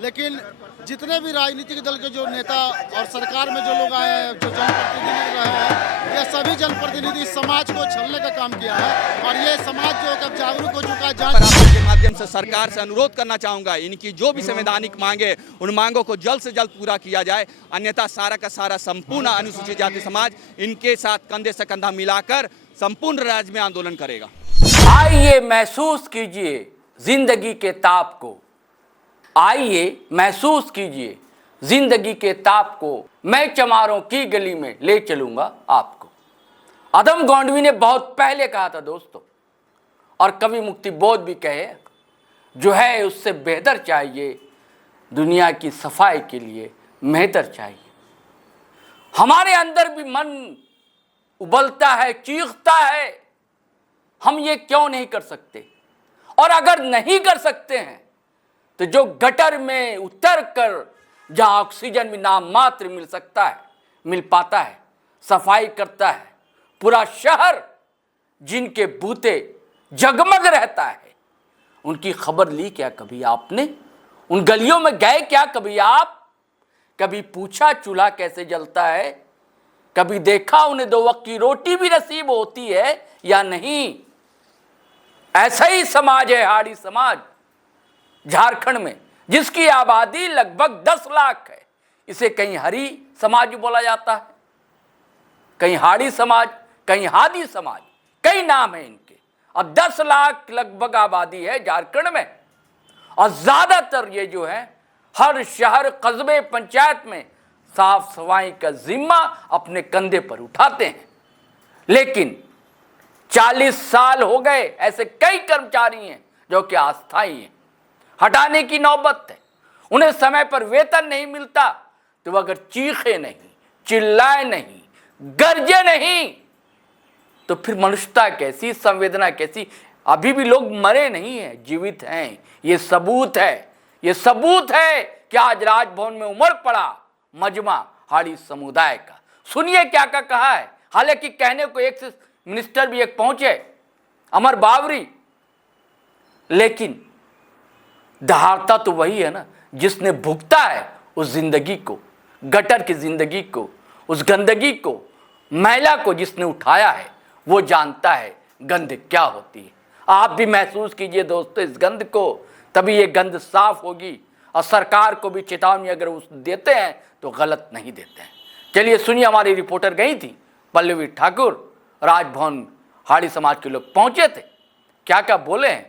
लेकिन जितने भी राजनीतिक दल के जो नेता और सरकार में जो लोग आए हैं, जो जनप्रतिनिधि रहे हैं, ये सभी जनप्रतिनिधि समाज को छलने का काम किया है और ये समाज जो अब जागरूक हो चुका है। पर आपके माध्यम से सरकार से अनुरोध करना चाहूंगा, इनकी जो भी संवैधानिक मांगे उन मांगों को जल्द से जल्द पूरा किया जाए, अन्यथा सारा का सारा संपूर्ण अनुसूचित जाति समाज इनके साथ कंधे से कंधा मिलाकर संपूर्ण राज्य में आंदोलन करेगा। आइए महसूस कीजिए जिंदगी के ताप को, आइए महसूस कीजिए जिंदगी के ताप को, मैं चमारों की गली में ले चलूंगा आपको। अदम गोंडवी ने बहुत पहले कहा था दोस्तों, और कवि मुक्ति बोध भी कहे, जो है उससे बेहतर चाहिए, दुनिया की सफाई के लिए मेहतर चाहिए। हमारे अंदर भी मन उबलता है, चीखता है, हम ये क्यों नहीं कर सकते? और अगर नहीं कर सकते हैं तो जो गटर में उतर कर जहां ऑक्सीजन भी नाम मात्र मिल सकता है, मिल पाता है, सफाई करता है पूरा शहर, जिनके बूते जगमग रहता है, उनकी खबर ली क्या कभी आपने? उन गलियों में गए क्या कभी आप? कभी पूछा चूल्हा कैसे जलता है? कभी देखा उन्हें दो वक्त की रोटी भी नसीब होती है या नहीं? ऐसा ही समाज है हाड़ी समाज झारखंड में, जिसकी आबादी लगभग 10 लाख है। इसे कहीं हरी समाज बोला जाता है, कहीं हाड़ी समाज, कहीं हादी समाज, कई नाम है इनके। और 10 लाख लगभग आबादी है झारखंड में, और ज्यादातर ये जो है हर शहर, कस्बे, पंचायत में साफ सफाई का जिम्मा अपने कंधे पर उठाते हैं। लेकिन 40 साल हो गए, ऐसे कई कर्मचारी हैं जो कि अस्थायी हैं, हटाने की नौबत है। उन्हें समय पर वेतन नहीं मिलता तो अगर चीखे नहीं, चिल्लाए नहीं, गरजे नहीं, तो फिर मनुष्यता कैसी, संवेदना कैसी? अभी भी लोग मरे नहीं हैं, जीवित हैं। ये सबूत है, ये सबूत है कि आज राजभवन में उमड़ पड़ा मजमा हाड़ी समुदाय का। सुनिए क्या क्या कहा है। हालांकि कहने को एक से मिनिस्टर भी एक पहुंचे, अमर बावरी, लेकिन दहाड़ता तो वही है ना जिसने भुगता है उस जिंदगी को, गटर की जिंदगी को, उस गंदगी को, मैला को जिसने उठाया है, वो जानता है गंध क्या होती है। आप भी महसूस कीजिए दोस्तों इस गंध को, तभी ये गंध साफ होगी। और सरकार को भी चेतावनी अगर उस देते हैं तो गलत नहीं देते हैं। चलिए सुनिए, हमारी रिपोर्टर गई थी पल्लवी ठाकुर, राजभवन हाड़ी समाज के लोग पहुंचे थे, क्या क्या बोले हैं,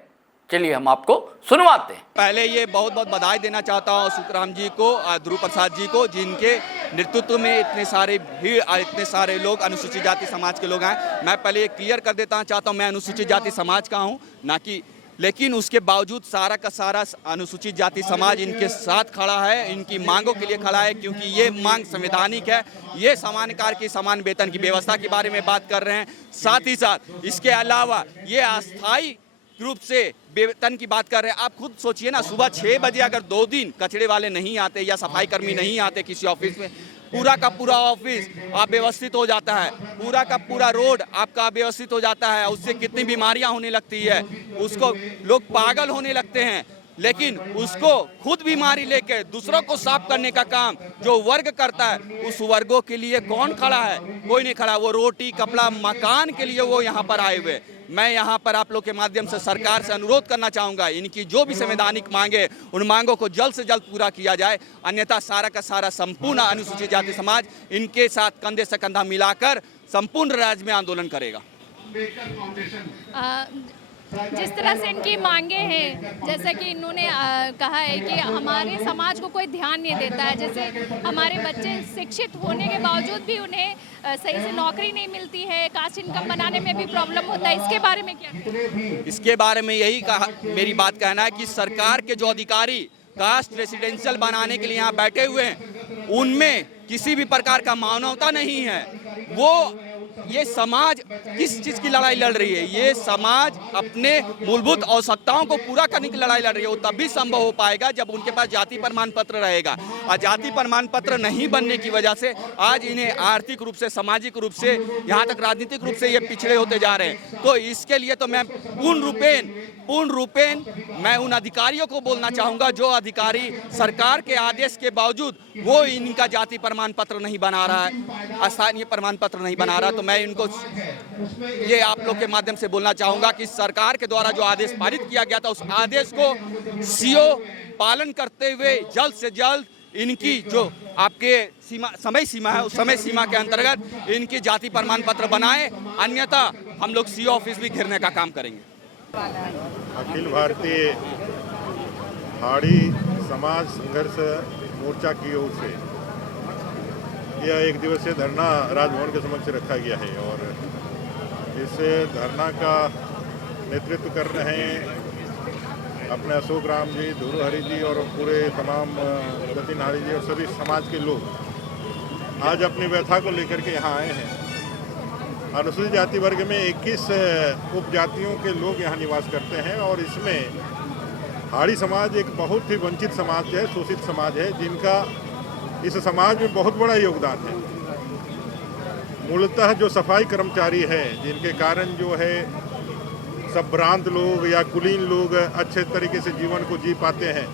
चलिए हम आपको सुनवाते हैं। पहले ये बहुत बहुत बधाई देना चाहता हूँ सुखराम जी को, ध्रुव प्रसाद जी को, जिनके नेतृत्व में इतने सारे भीड़, इतने सारे लोग अनुसूचित जाति समाज के लोग हैं। मैं पहले ये क्लियर कर देता चाहता हूँ, मैं अनुसूचित जाति समाज का हूँ ना कि, लेकिन उसके बावजूद सारा का सारा अनुसूचित जाति समाज इनके साथ खड़ा है, इनकी मांगों के लिए खड़ा है, क्योंकि ये मांग संवैधानिक है। ये समान कार्य की समान वेतन की व्यवस्था के बारे में बात कर रहे हैं। साथ ही साथ इसके अलावा ये अस्थायी रूप से वेतन की बात कर रहे हैं। आप खुद सोचिए ना, सुबह 6 बजे अगर 2 दिन कचड़े वाले नहीं आते या सफाई कर्मी नहीं आते किसी ऑफिस में, पूरा का पूरा ऑफिस अव्यवस्थित हो जाता है, पूरा का पूरा रोड आपका अव्यवस्थित हो जाता है। उससे कितनी बीमारियां होने लगती है, उसको लोग पागल होने लगते हैं। लेकिन उसको खुद बीमारी लेके दूसरों को साफ करने का काम जो वर्ग करता है, उस वर्गों के लिए कौन खड़ा है? कोई नहीं खड़ा। वो रोटी, कपड़ा, मकान के लिए वो यहाँ पर आए हुए। मैं यहाँ पर आप लोग के माध्यम से सरकार से अनुरोध करना चाहूँगा, इनकी जो भी संवैधानिक मांगे उन मांगों को जल्द से जल्द पूरा किया जाए, अन्यथा सारा का सारा संपूर्ण अनुसूचित जाति समाज इनके साथ कंधे से कंधा मिलाकर संपूर्ण राज्य में आंदोलन करेगा। जिस तरह से इनकी मांगे हैं, जैसा कि इन्होंने कहा है कि हमारे समाज को कोई ध्यान नहीं देता है, जैसे हमारे बच्चे शिक्षित होने के बावजूद भी उन्हें सही से नौकरी नहीं मिलती है, कास्ट इनकम बनाने में भी प्रॉब्लम होता है। इसके बारे में क्या? इसके बारे में यही कहा, मेरी बात कहना है कि सरकार के जो अधिकारी कास्ट रेसिडेंशियल बनाने के लिए यहाँ बैठे हुए हैं, उनमें किसी भी प्रकार का मानवता नहीं है। वो ये समाज किस चीज़ की लड़ाई लड़ रही है? ये समाज अपने मूलभूत आवश्यकताओं को पूरा करने की लड़ाई लड़ रही है। वो तभी संभव हो पाएगा जब उनके पास जाति प्रमाण पत्र रहेगा। और जाति प्रमाण पत्र नहीं बनने की वजह से आज इन्हें आर्थिक रूप से, सामाजिक रूप से, यहाँ तक राजनीतिक रूप से ये पिछड़े होते जा रहे हैं। तो इसके लिए तो मैं पूर्ण रूपेण मैं उन अधिकारियों को बोलना चाहूँगा जो अधिकारी सरकार के आदेश के बावजूद वो इनका जाति प्रमाण पत्र नहीं बना रहा है, स्थानीय प्रमाण पत्र नहीं बना रहा। तो मैं इनको ये आप लोग के माध्यम से बोलना चाहूँगा कि सरकार के द्वारा जो आदेश पारित किया गया था उस आदेश को सीओ पालन करते हुए जल्द से जल्द इनकी जो आपके समय सीमा है उस समय सीमा के अंतर्गत इनकी जाति प्रमाण पत्र बनाएं, अन्यथा हम लोग सीओ ऑफिस भी घेरने का काम करेंगे। अखिल भारतीय हाड़ी समाज संघर्ष मोर्चा की ओर से यह एक दिवसीय धरना राजभवन के समक्ष रखा गया है और इस धरना का नेतृत्व कर रहे हैं अपने अशोक राम जी, धुरु हरि जी और पूरे तमाम जतिन हरि जी और सभी समाज के लोग आज अपनी व्यथा को लेकर के यहाँ आए हैं। अनुसूचित जाति वर्ग में 21 उपजातियों के लोग यहाँ निवास करते हैं और इसमें हाड़ी समाज एक बहुत ही वंचित समाज है, शोषित समाज है, जिनका इस समाज में बहुत बड़ा योगदान है। मूलतः जो सफाई कर्मचारी है, जिनके कारण जो है संभ्रांत लोग या कुलीन लोग अच्छे तरीके से जीवन को जी पाते हैं,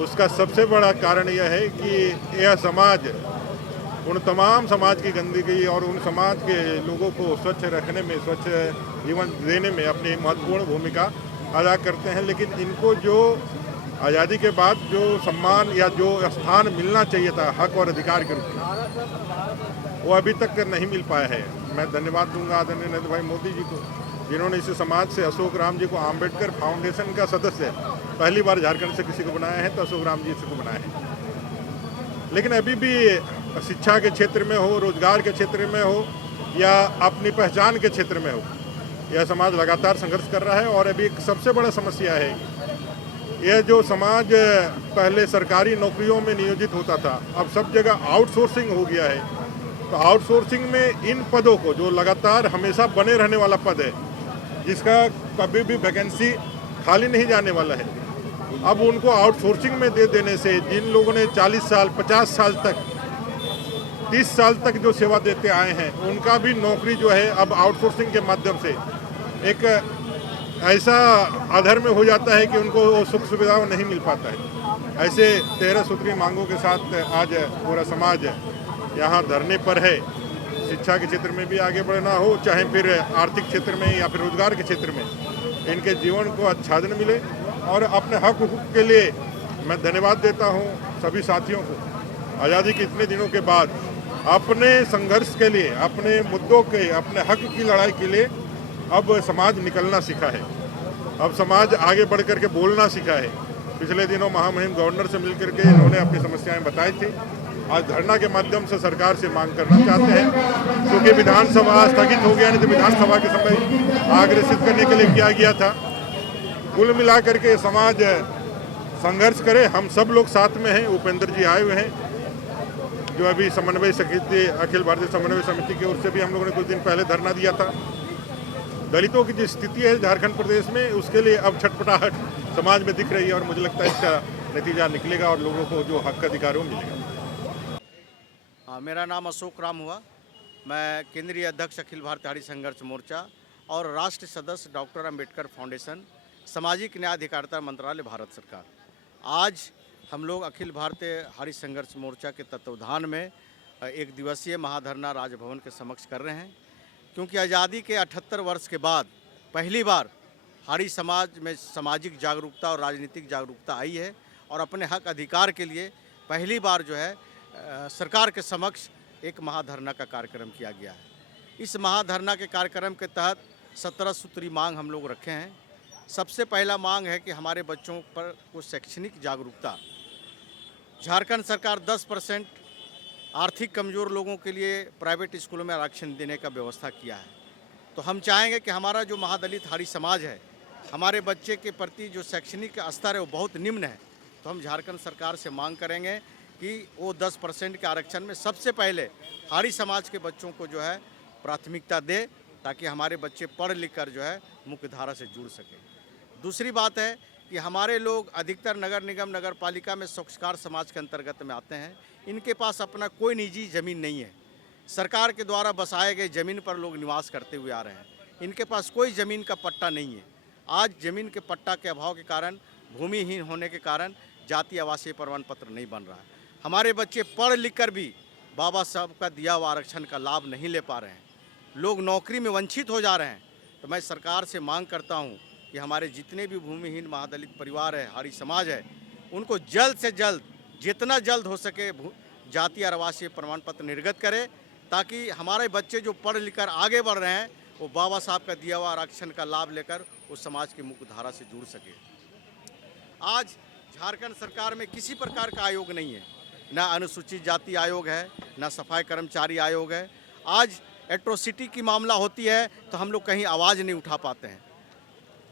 उसका सबसे बड़ा कारण यह है कि यह समाज उन तमाम समाज की गंदगी और उन समाज के लोगों को स्वच्छ रखने में, स्वच्छ जीवन देने में अपनी महत्वपूर्ण भूमिका अदा करते हैं। लेकिन इनको जो आज़ादी के बाद जो सम्मान या जो स्थान मिलना चाहिए था हक और अधिकार के रूप में, वो अभी तक नहीं मिल पाया है। मैं धन्यवाद दूंगा आदरणीय नरेंद्र भाई मोदी जी को, जिन्होंने इस समाज से अशोक राम जी को आम्बेडकर फाउंडेशन का सदस्य पहली बार झारखंड से किसी को बनाया है तो अशोक राम जी को बनाया है। लेकिन अभी भी शिक्षा के क्षेत्र में हो, रोजगार के क्षेत्र में हो या अपनी पहचान के क्षेत्र में हो, यह समाज लगातार संघर्ष कर रहा है। और अभी एक सबसे बड़ा समस्या है, यह जो समाज पहले सरकारी नौकरियों में नियोजित होता था, अब सब जगह आउटसोर्सिंग हो गया है। तो आउटसोर्सिंग में इन पदों को, जो लगातार हमेशा बने रहने वाला पद है, जिसका कभी भी वैकेंसी खाली नहीं जाने वाला है, अब उनको आउटसोर्सिंग में दे देने से जिन लोगों ने 40 साल, 50 साल तक, 30 साल तक जो सेवा देते आए हैं, उनका भी नौकरी जो है अब आउटसोर्सिंग के माध्यम से एक ऐसा अधर में हो जाता है कि उनको सुख सुविधा नहीं मिल पाता है। ऐसे 13 सूत्री मांगों के साथ आज पूरा समाज यहाँ धरने पर है। शिक्षा के क्षेत्र में भी आगे बढ़ना हो, चाहे फिर आर्थिक क्षेत्र में या फिर रोजगार के क्षेत्र में, इनके जीवन को आच्छादन मिले। और अपने हक हुकूक के लिए मैं धन्यवाद देता हूँ सभी साथियों को। आज़ादी के इतने दिनों के बाद अपने संघर्ष के लिए, अपने मुद्दों के, अपने हक की लड़ाई के लिए अब समाज निकलना सीखा है। अब समाज आगे बढ़ कर के बोलना सीखा है। पिछले दिनों महामहिम गवर्नर से मिलकर के इन्होंने अपनी समस्याएं बताई थी। आज धरना के माध्यम से सरकार से मांग करना चाहते हैं, क्योंकि विधानसभा स्थगित हो गया, नहीं तो विधानसभा के समय आग्रसित करने के लिए किया गया था। कुल मिलाकर के समाज संघर्ष करे, हम सब लोग साथ में हैं। उपेंद्र जी आए हुए हैं, जो अभी समन्वय समिति, अखिल भारतीय समन्वय समिति की ओर से भी हम लोगों ने कुछ दिन पहले धरना दिया था। दलितों की जो स्थिति है झारखंड प्रदेश में, उसके लिए अब छटपटाहट समाज में दिख रही है और मुझे लगता है इसका नतीजा निकलेगा और लोगों को जो हक अधिकार वो मिलेगा। हाँ, मेरा नाम अशोक राम हुआ। मैं केंद्रीय अध्यक्ष अखिल भारतीय हाड़ी संघर्ष मोर्चा और राष्ट्रीय सदस्य डॉक्टर अम्बेडकर फाउंडेशन, सामाजिक न्याय अधिकारिता मंत्रालय, भारत सरकार। आज हम लोग अखिल भारतीय हाड़ी संघर्ष मोर्चा के तत्वावधान में एक दिवसीय महाधरना राजभवन के समक्ष कर रहे हैं, क्योंकि आज़ादी के 78 वर्ष के बाद पहली बार हाड़ी समाज में सामाजिक जागरूकता और राजनीतिक जागरूकता आई है और अपने हक अधिकार के लिए पहली बार जो है सरकार के समक्ष एक महाधरना का कार्यक्रम किया गया है। इस महाधरना के कार्यक्रम के तहत 17 सूत्री मांग हम लोग रखे हैं। सबसे पहला मांग है कि हमारे बच्चों पर को शैक्षणिक जागरूकता। झारखंड सरकार 10% आर्थिक कमज़ोर लोगों के लिए प्राइवेट स्कूलों में आरक्षण देने का व्यवस्था किया है। तो हम चाहेंगे कि हमारा जो महादलित हाड़ी समाज है, हमारे बच्चे के प्रति जो शैक्षणिक स्तर है वो बहुत निम्न है। तो हम झारखंड सरकार से मांग करेंगे कि वो 10% के आरक्षण में सबसे पहले हाड़ी समाज के बच्चों को जो है प्राथमिकता दे, ताकि हमारे बच्चे पढ़ लिख कर जो है मुख्य धारा से जुड़ सके। दूसरी बात है कि हमारे लोग अधिकतर नगर निगम नगर पालिका में स्वच्छकार समाज के अंतर्गत में आते हैं। इनके पास अपना कोई निजी ज़मीन नहीं है। सरकार के द्वारा बसाए गए ज़मीन पर लोग निवास करते हुए आ रहे हैं। इनके पास कोई ज़मीन का पट्टा नहीं है। आज ज़मीन के पट्टा के अभाव के कारण, भूमिहीन होने के कारण जातीय आवासीय प्रमाण पत्र नहीं बन रहा है। हमारे बच्चे पढ़ लिख कर भी बाबा साहब का दिया हुआ आरक्षण का लाभ नहीं ले पा रहे हैं। लोग नौकरी में वंचित हो जा रहे हैं। तो मैं सरकार से मांग करता हूं कि हमारे जितने भी भूमिहीन महादलित परिवार है, आर्य समाज है, उनको जल्द से जल्द, जितना जल्द हो सके जातीय आवासीय प्रमाण पत्र निर्गत करे, ताकि हमारे बच्चे जो पढ़ लिख कर आगे बढ़ रहे हैं वो बाबा साहब का दिया हुआ आरक्षण का लाभ लेकर उस समाज की मुख्य धारा से जुड़ सके। आज झारखंड सरकार में किसी प्रकार का आयोग नहीं है, ना अनुसूचित जाति आयोग है, ना सफाई कर्मचारी आयोग है। आज एट्रोसिटी की मामला होती है तो हम लोग कहीं आवाज़ नहीं उठा पाते हैं।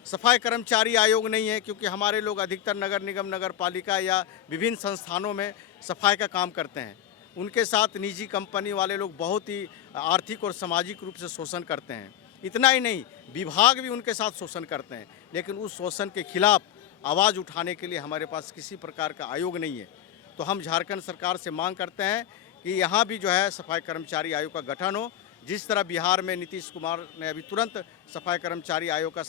सफाई कर्मचारी आयोग नहीं है, क्योंकि हमारे लोग अधिकतर नगर निगम नगर पालिका या विभिन्न संस्थानों में सफाई का काम करते हैं। उनके साथ निजी कंपनी वाले लोग बहुत ही आर्थिक और सामाजिक रूप से शोषण करते हैं। इतना ही नहीं, विभाग भी उनके साथ शोषण करते हैं। लेकिन उस शोषण के खिलाफ आवाज़ उठाने के लिए हमारे पास किसी प्रकार का आयोग नहीं है। तो हम झारखंड सरकार से मांग करते हैं कि यहाँ भी जो है सफाई कर्मचारी आयोग का गठन हो। जिस तरह बिहार में नीतीश कुमार ने अभी तुरंत सफाई कर्मचारी आयोग का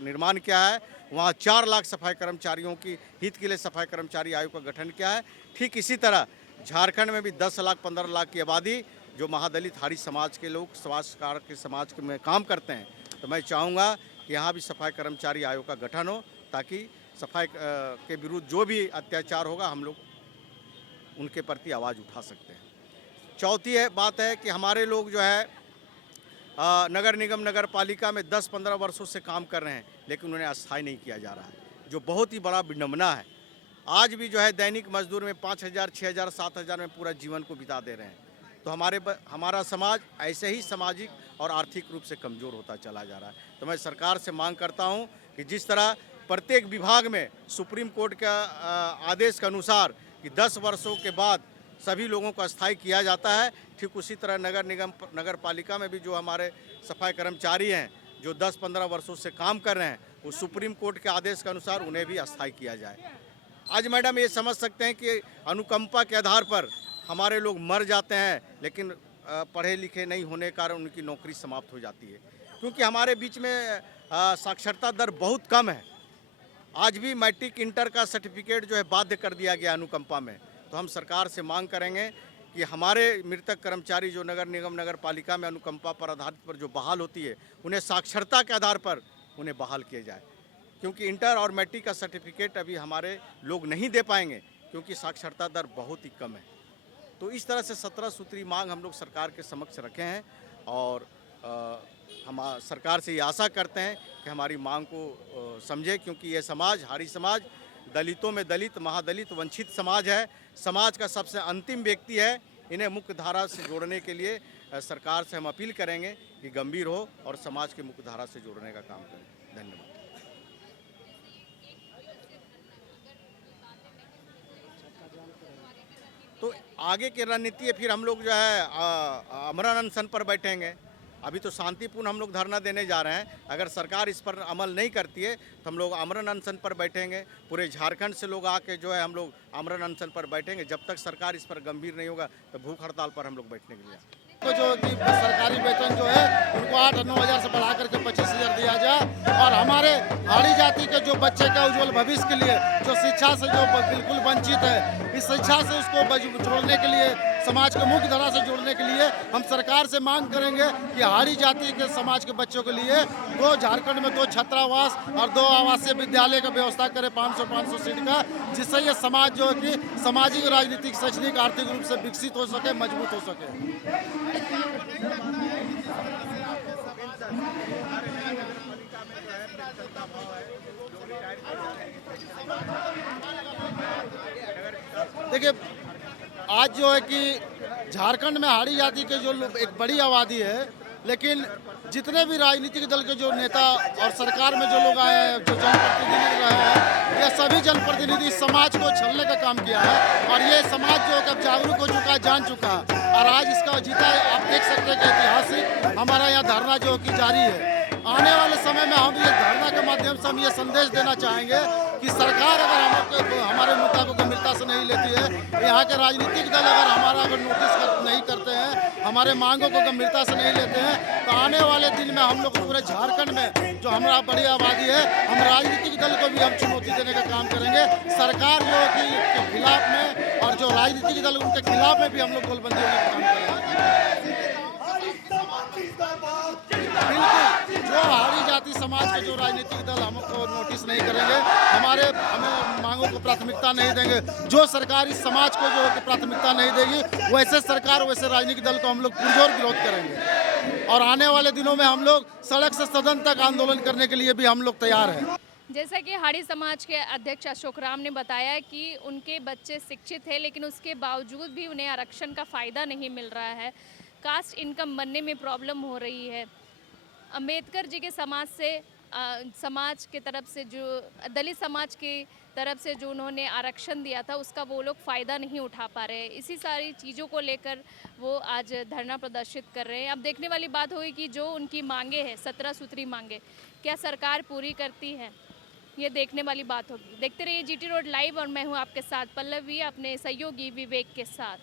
निर्माण किया है, वहाँ 4 लाख सफाई कर्मचारियों की हित के लिए सफाई कर्मचारी आयोग का गठन किया है। ठीक इसी तरह झारखंड में भी 10 लाख 15 लाख की आबादी जो महादलित हारी समाज के लोग स्वास्थ्यकार के समाज में काम करते हैं। तो मैं चाहूँगा कि यहाँ भी सफाई कर्मचारी आयोग का गठन हो, ताकि सफाई के विरुद्ध जो भी अत्याचार होगा हम लोग उनके प्रति आवाज़ उठा सकते हैं। चौथी बात है कि हमारे लोग जो है नगर निगम नगर पालिका में 10-15 वर्षों से काम कर रहे हैं, लेकिन उन्हें अस्थायी नहीं किया जा रहा है, जो बहुत ही बड़ा विडंबना है। आज भी जो है दैनिक मजदूर में 5,000, 6,000, 7,000 में पूरा जीवन को बिता दे रहे हैं। तो हमारा समाज ऐसे ही सामाजिक और आर्थिक रूप से कमज़ोर होता चला जा रहा है। तो मैं सरकार से मांग करता हूं कि जिस तरह प्रत्येक विभाग में सुप्रीम कोर्ट का आदेश के अनुसार कि 10 वर्षों के बाद सभी लोगों को अस्थायी किया जाता है, ठीक उसी तरह नगर निगम नगर पालिका में भी जो हमारे सफाई कर्मचारी हैं जो 10-15 वर्षों से काम कर रहे हैं, वो सुप्रीम कोर्ट के आदेश के अनुसार उन्हें भी अस्थायी किया जाए। आज मैडम ये समझ सकते हैं कि अनुकंपा के आधार पर हमारे लोग मर जाते हैं, लेकिन पढ़े लिखे नहीं होने के कारण उनकी नौकरी समाप्त हो जाती है, क्योंकि हमारे बीच में साक्षरता दर बहुत कम है। आज भी मैट्रिक इंटर का सर्टिफिकेट जो है बाध्य कर दिया गया अनुकंपा में। तो हम सरकार से मांग करेंगे कि हमारे मृतक कर्मचारी जो नगर निगम नगर पालिका में अनुकंपा पर आधारित पर जो बहाल होती है, उन्हें साक्षरता के आधार पर उन्हें बहाल किया जाए, क्योंकि इंटर और मैट्रिक का सर्टिफिकेट अभी हमारे लोग नहीं दे पाएंगे, क्योंकि साक्षरता दर बहुत ही कम है। तो इस तरह से 17 सूत्री मांग हम लोग सरकार के समक्ष रखे हैं, और हम सरकार से ये आशा करते हैं कि हमारी मांग को समझे, क्योंकि ये समाज, हारी समाज, दलितों में दलित, महादलित, वंचित समाज है, समाज का सबसे अंतिम व्यक्ति है। इन्हें मुख्य धारा से जोड़ने के लिए सरकार से हम अपील करेंगे कि गंभीर हो और समाज के मुख्य धारा से जोड़ने का काम करें। धन्यवाद। तो आगे की रणनीति है, फिर हम लोग जो है अमरण अनशन पर बैठेंगे। अभी तो शांतिपूर्ण हम लोग धरना देने जा रहे हैं। अगर सरकार इस पर अमल नहीं करती है तो हम लोग आमरण अनशन पर बैठेंगे। पूरे झारखंड से लोग आके जो है हम लोग आमरण अनशन पर बैठेंगे। जब तक सरकार इस पर गंभीर नहीं होगा तो भूख हड़ताल पर हम लोग बैठने के लिए तो जो कि सरकारी वेतन जो है उनको 8-9 हज़ार से बढ़ा करके 25,000 दिया जाए, और हमारे हाड़ी जाति के जो बच्चे का उज्जवल भविष्य के लिए जो शिक्षा से जो बिल्कुल वंचित है, इस शिक्षा से उसको जोड़ने के लिए, समाज के मुख्य धारा से जोड़ने के लिए हम सरकार से मांग करेंगे कि हाड़ी जाति के समाज के बच्चों के लिए झारखंड में 2 छात्रावास और 2 आवासीय विद्यालय का व्यवस्था करें 500 सीट का, जिससे ये समाज जो है कि सामाजिक, राजनीतिक, शैक्षणिक, आर्थिक रूप से विकसित हो सके, मजबूत हो सके। देखिए, आज जो है कि झारखंड में हाड़ी जाति के जो एक बड़ी आबादी है लेकिन जितने भी राजनीतिक दल के जो नेता और सरकार में जो लोग आए हैं, जो जनप्रतिनिधि रहे हैं, ये सभी जनप्रतिनिधि समाज को छलने का काम किया है। और ये समाज जो अब जागरूक हो चुका है, जान चुका है, और आज इसका जीता है। आप देख सकते हैं कि ऐतिहासिक हमारा यहाँ धरना जो कि जारी है। आने वाले समय में हम ये धरना के माध्यम से हम ये संदेश देना चाहेंगे कि सरकार अगर हमारे मुद्दा को गंभीरता से नहीं लेती है, यहाँ के राजनीतिक दल अगर हमारा नोटिस नहीं करते हैं, हमारे मांगों को गंभीरता से नहीं लेते हैं, तो आने वाले दिन में हम लोग पूरे झारखंड में जो हमारा बड़ी आबादी है, हम राजनीतिक दल को भी हम चुनौती देने का काम करेंगे। सरकार जो के खिलाफ में और जो राजनीतिक दल उनके खिलाफ में भी हम लोग गोलबंदी होने का काम करेंगे। बिल्कुल, जो हारी जाति समाज के जो राजनीतिक दल हमको नोटिस नहीं करेंगे, हमें मांगों को प्राथमिकता नहीं देंगे, जो सरकार इस समाज को जो प्राथमिकता नहीं देगी, वैसे सरकार वैसे राजनीतिक दल को हम लोग पुरजोर विरोध करेंगे। और आने वाले दिनों में हम लोग सड़क से सदन तक आंदोलन करने के लिए भी हम लोग तैयार हैं। जैसा कि हाड़ी समाज के अध्यक्ष अशोक राम ने बताया कि उनके बच्चे शिक्षित हैं, लेकिन उसके बावजूद भी उन्हें आरक्षण का फ़ायदा नहीं मिल रहा है। कास्ट इनकम बनने में प्रॉब्लम हो रही है। अंबेडकर जी के समाज के तरफ से जो दलित समाज की तरफ से जो उन्होंने आरक्षण दिया था, उसका वो लोग फ़ायदा नहीं उठा पा रहे हैं। इसी सारी चीज़ों को लेकर वो आज धरना प्रदर्शित कर रहे हैं। अब देखने वाली बात होगी कि जो उनकी मांगे हैं, 17 सूत्री मांगे, क्या सरकार पूरी करती है, ये देखने वाली बात होगी। देखते रहिए जीटी रोड लाइव, और मैं हूँ आपके साथ पल्लवी, अपने सहयोगी विवेक के साथ।